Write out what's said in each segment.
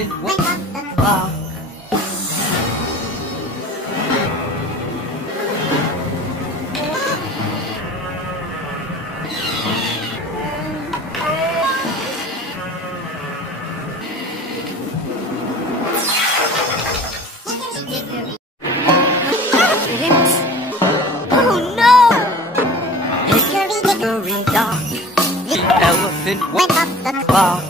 elephant went up the clock. Oh no! Hickory dickory dock, The elephant went went up the clock.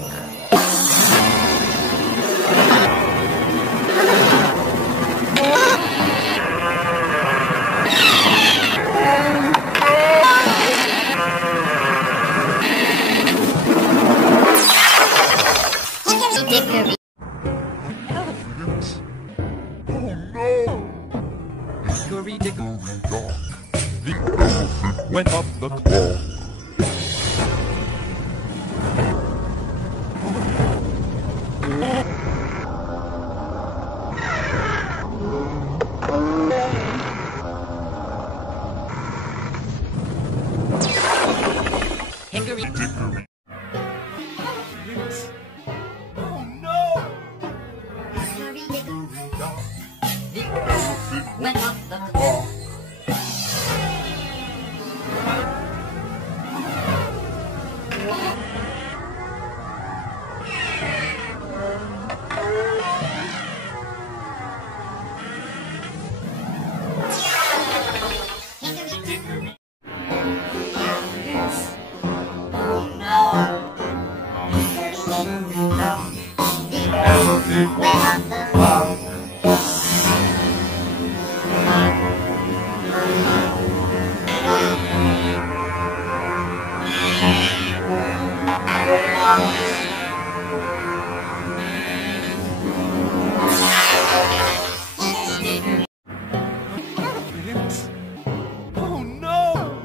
Hickory dickory. Hickory dickory dock. The elephant went up the clock. Hickory dickory. Oh no! Hickory dickory dock, The elephant went up the clock. hickory Dickory. oh no! Hickory dickory dock, the Elephant went up the clock. Oh no!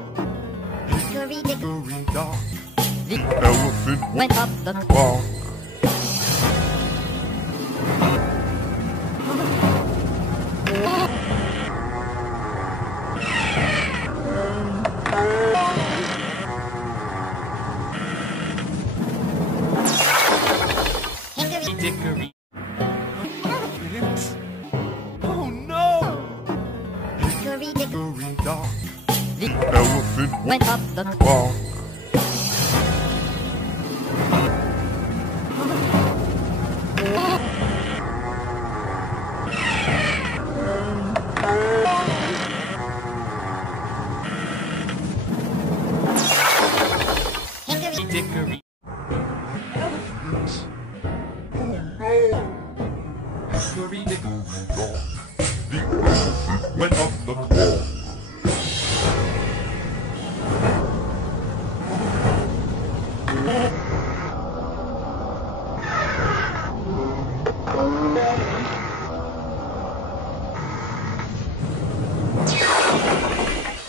Hickory dickory Dock. The elephant went up the clock. clock. Hickory Dickory. Oh no! hickory dickory Dock. The elephant went up the clock. clock. Hickory Dickory. Hickory dickory dock. The elephant went up the clock.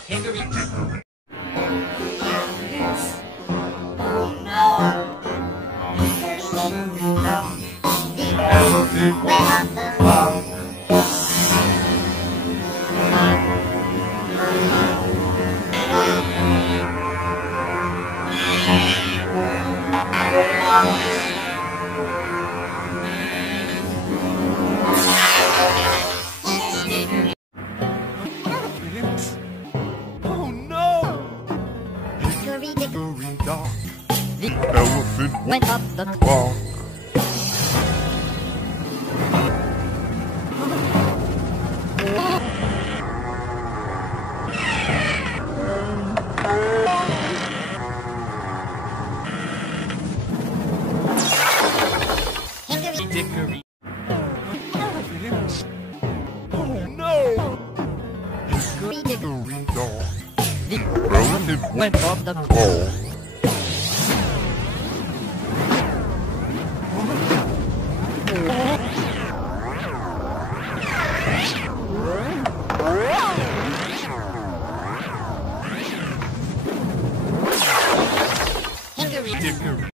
Hickory dickory. oh no! Hickory dickory dock, the Elephant went up the clock. Oh no! Hickory dickory Dock. The elephant went up the clock. clock. Hickory Dickory. Oh no! hickory dickory Dock. The elephant went up the clock. hickory Dickory.